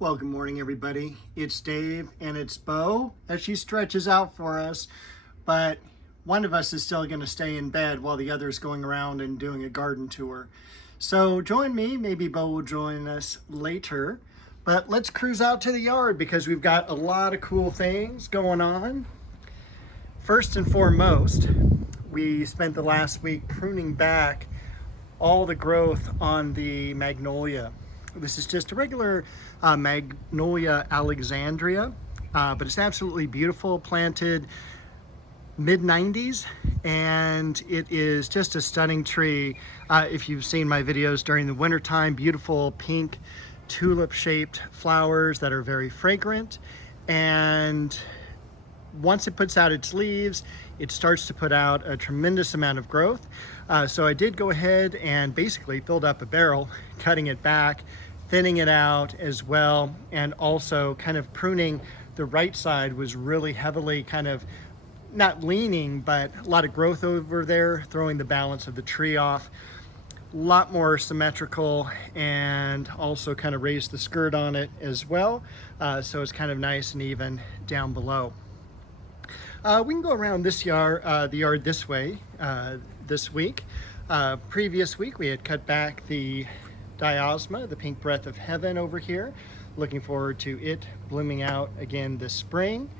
Well, good morning, everybody. It's Dave and it's Bo as she stretches out for us, but one of us is still going to stay in bed while the other is going around and doing a garden tour. So join me, maybe Bo will join us later, but let's cruise out to the yard because we've got a lot of cool things going on. First and foremost, we spent the last week pruning back all the growth on the Magnolia. This is just a regular Magnolia Alexandria, but it's absolutely beautiful, planted mid-90s, and it is just a stunning tree. If you've seen my videos during the wintertime, beautiful pink tulip-shaped flowers that are very fragrant, and once it puts out its leaves, it starts to put out a tremendous amount of growth. So I did go ahead and basically filled up a barrel, cutting it back, thinning it out as well, and also kind of pruning the right side was really heavily kind of not leaning, but a lot of growth over there, throwing the balance of the tree off. A lot more symmetrical, and also kind of raised the skirt on it as well. So it's kind of nice and even down below. We can go around this yard, the yard this way this week. Previous week we had cut back the diosma, the pink breath of heaven over here. Looking forward to it blooming out again this spring.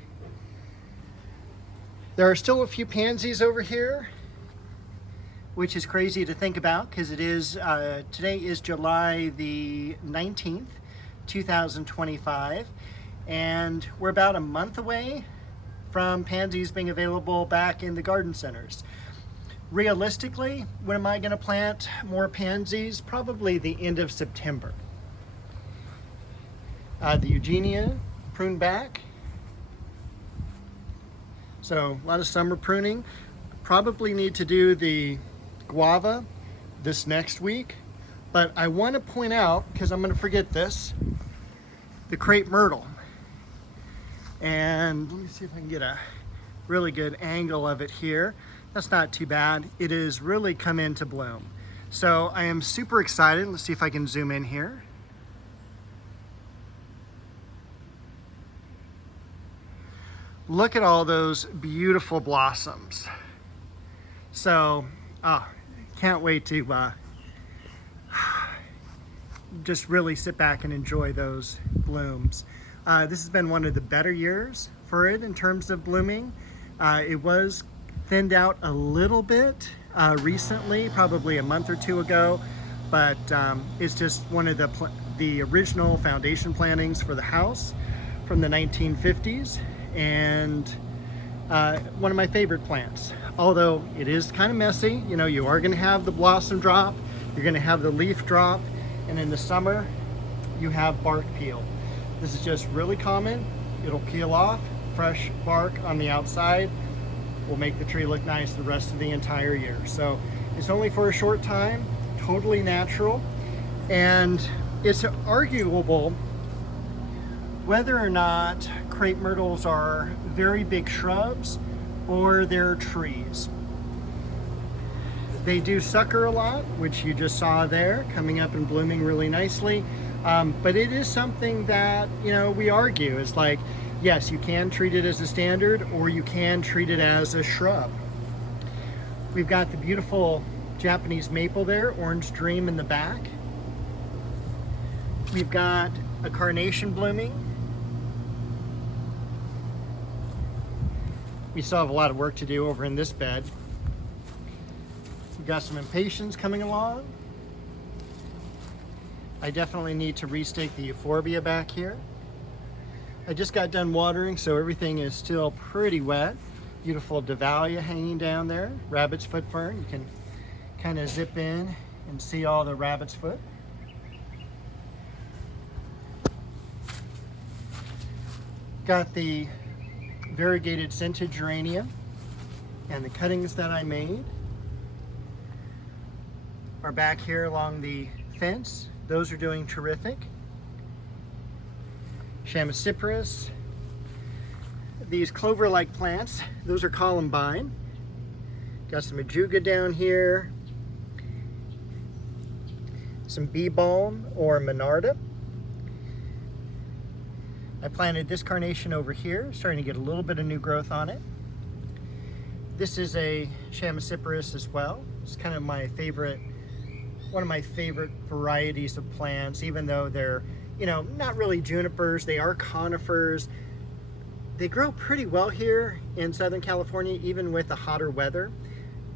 There are still a few pansies over here, which is crazy to think about because it is today is July the 19th, 2025, and we're about a month away from pansies being available back in the garden centers. Realistically, when am I going to plant more pansies? Probably the end of September. The Eugenia pruned back. So a lot of summer pruning. Probably need to do the guava this next week. But I want to point out, because I'm going to forget this, the Crepe Myrtle. And let me see if I can get a really good angle of it here. That's not too bad. It has really come into bloom. So I am super excited. Let's see if I can zoom in here. Look at all those beautiful blossoms. So, can't wait to just really sit back and enjoy those blooms. This has been one of the better years for it in terms of blooming. It was thinned out a little bit recently, probably a month or two ago, but it's just one of the original foundation plantings for the house from the 1950s, and one of my favorite plants. Although it is kind of messy, you know, you are going to have the blossom drop, you're going to have the leaf drop, and in the summer you have bark peel. This is just really common. It'll peel off. Fresh bark on the outside will make the tree look nice the rest of the entire year. So it's only for a short time, totally natural, and it's arguable whether or not crepe myrtles are very big shrubs or they're trees. They do sucker a lot, which you just saw there, coming up and blooming really nicely. But it is something that, you know, we argue is like, yes, you can treat it as a standard or you can treat it as a shrub. We've got the beautiful Japanese maple there, Orange Dream in the back. We've got a carnation blooming. We still have a lot of work to do over in this bed. We've got some impatiens coming along. I definitely need to restake the euphorbia back here. I just got done watering, so everything is still pretty wet. Beautiful Dahlia hanging down there. Rabbit's foot fern. You can kind of zip in and see all the rabbit's foot. Got the variegated scented geranium, and the cuttings that I made are back here along the fence. Those are doing terrific. Chamaecyparis. These clover-like plants, those are columbine. Got some ajuga down here. Some bee balm or monarda. I planted this carnation over here, starting to get a little bit of new growth on it. This is a Chamaecyparis as well. It's kind of my favorite, one of my favorite varieties of plants, even though they're, you know, not really junipers, they are conifers. They grow pretty well here in Southern California, even with the hotter weather.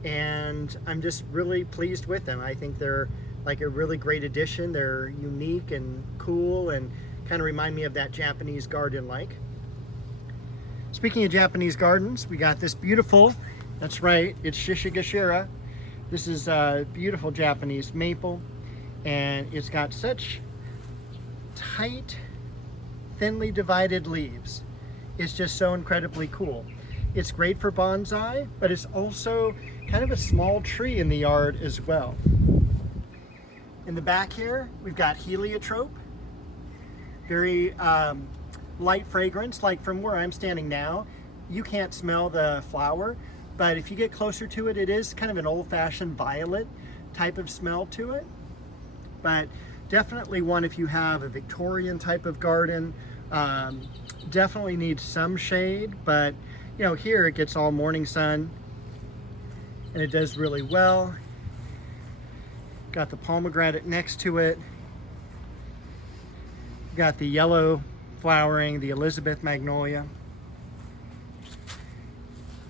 And I'm just really pleased with them. I think they're like a really great addition. They're unique and cool and kind of remind me of that Japanese garden like. Speaking of Japanese gardens, we got this beautiful, that's right, it's Shishigashira. This is a beautiful Japanese maple, and it's got such tight, thinly divided leaves. It's just so incredibly cool. It's great for bonsai, but it's also kind of a small tree in the yard as well. In the back here, we've got heliotrope. Very light fragrance, like from where I'm standing now, you can't smell the flower, but if you get closer to it, it is kind of an old-fashioned violet type of smell to it. But definitely one if you have a Victorian type of garden. Definitely needs some shade, but you know, here it gets all morning sun and it does really well. Got the pomegranate next to it. Got the yellow flowering, the Elizabeth Magnolia.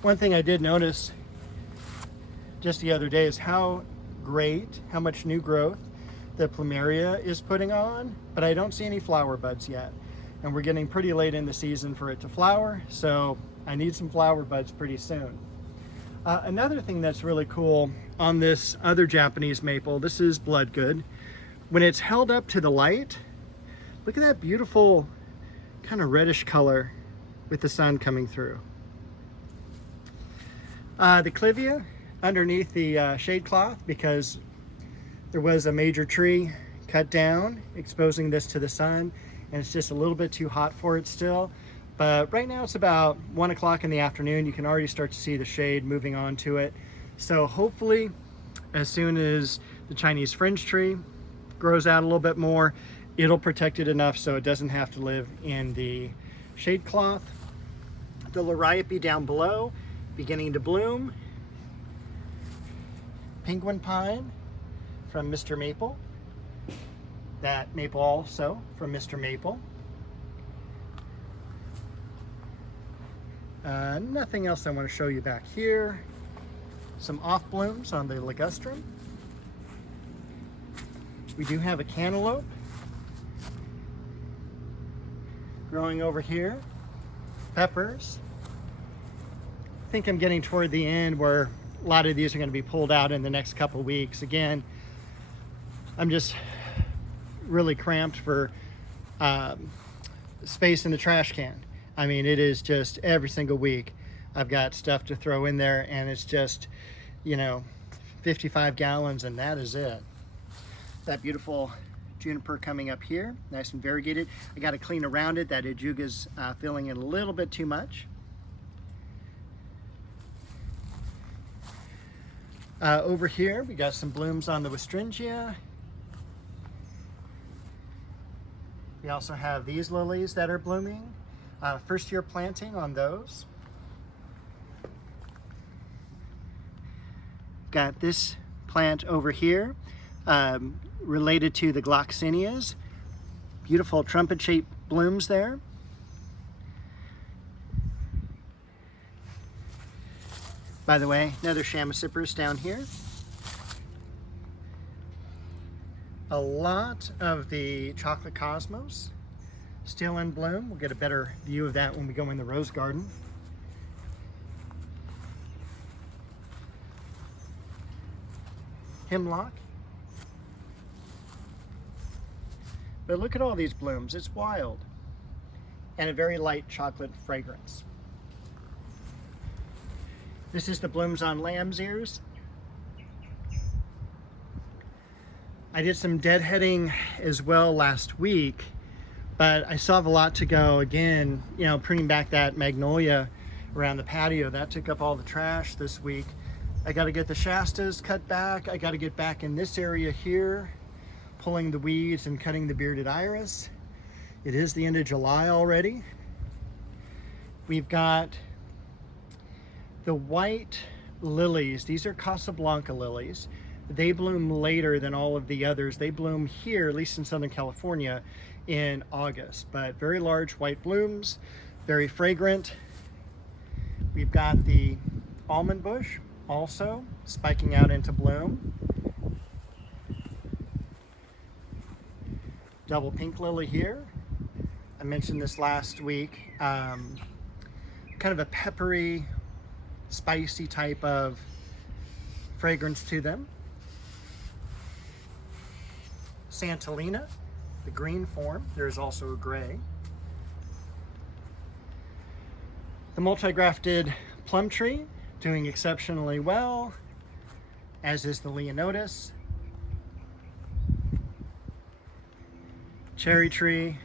One thing I did notice just the other day is how much new growth the plumeria is putting on, but I don't see any flower buds yet. And we're getting pretty late in the season for it to flower, so I need some flower buds pretty soon. Another thing that's really cool on this other Japanese maple, this is Bloodgood. When it's held up to the light, look at that beautiful kind of reddish color with the sun coming through. The clivia underneath the shade cloth, because there was a major tree cut down exposing this to the sun, and it's just a little bit too hot for it still. But right now it's about 1 o'clock in the afternoon. You can already start to see the shade moving on to it. So hopefully as soon as the Chinese fringe tree grows out a little bit more, it'll protect it enough so it doesn't have to live in the shade cloth. The liriope down below, beginning to bloom. Penguin pine from Mr. Maple. That maple also from Mr. Maple. Nothing else I want to show you back here. Some off blooms on the ligustrum. We do have a cantaloupe growing over here. Peppers. I think I'm getting toward the end where a lot of these are going to be pulled out in the next couple weeks. Again, I'm just really cramped for space in the trash can. I mean, it is just every single week I've got stuff to throw in there, and it's just, you know, 55 gallons and that is it. That beautiful juniper coming up here, nice and variegated. I got to clean around it. That ajuga's filling in a little bit too much. Over here we got some blooms on the Westringia. We also have these lilies that are blooming. First year planting on those. Got this plant over here related to the gloxinias. Beautiful trumpet-shaped blooms there. By the way, another Chamaecyparis down here. A lot of the chocolate cosmos still in bloom. We'll get a better view of that when we go in the rose garden. Hemlock. But look at all these blooms, it's wild. And a very light chocolate fragrance. This is the blooms on lamb's ears. I did some deadheading as well last week, but I still have a lot to go. Again, you know, pruning back that magnolia around the patio, that took up all the trash this week. I got to get the Shastas cut back. I got to get back in this area here, pulling the weeds and cutting the bearded iris. It is the end of July already. We've got the white lilies. These are Casablanca lilies. They bloom later than all of the others. They bloom here, at least in Southern California, in August, but very large white blooms, very fragrant. We've got the almond bush also spiking out into bloom. Double pink lily here. I mentioned this last week. Kind of a peppery, spicy type of fragrance to them. Santolina, the green form. There's also a gray. The multi-grafted plum tree, doing exceptionally well, as is the Leonotis. Cherry tree,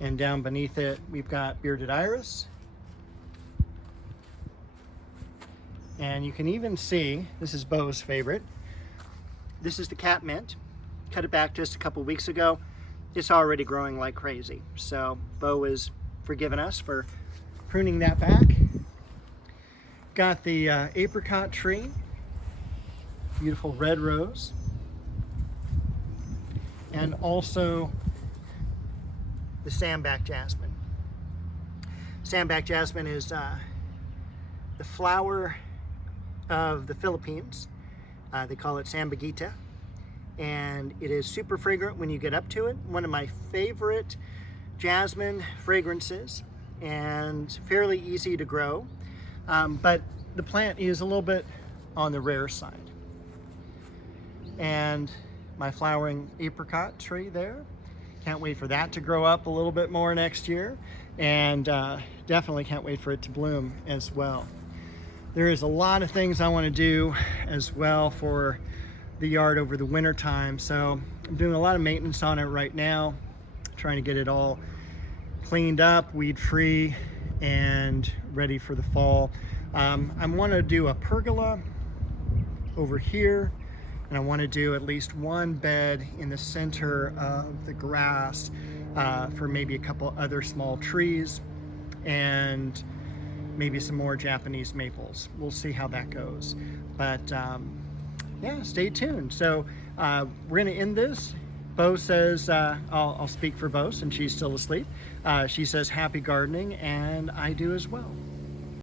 and down beneath it, we've got bearded iris. And you can even see, this is Beau's favorite. This is the catmint. Cut it back just a couple weeks ago. It's already growing like crazy. So Beau has forgiven us for pruning that back. Got the apricot tree. Beautiful red rose. And also the sandback jasmine. Sandback jasmine is the flower of the Philippines. They call it sambaguita, and it is super fragrant when you get up to it. One of my favorite jasmine fragrances, and fairly easy to grow, but the plant is a little bit on the rare side. And my flowering apricot tree there, can't wait for that to grow up a little bit more next year, and definitely can't wait for it to bloom as well. There is a lot of things I want to do as well for the yard over the winter time, so I'm doing a lot of maintenance on it right now, trying to get it all cleaned up, weed free, and ready for the fall. I want to do a pergola over here, and I want to do at least one bed in the center of the grass for maybe a couple other small trees, and maybe some more Japanese maples. We'll see how that goes. But yeah, stay tuned. So we're gonna end this. Beau says, I'll speak for Beau since she's still asleep. She says happy gardening, and I do as well.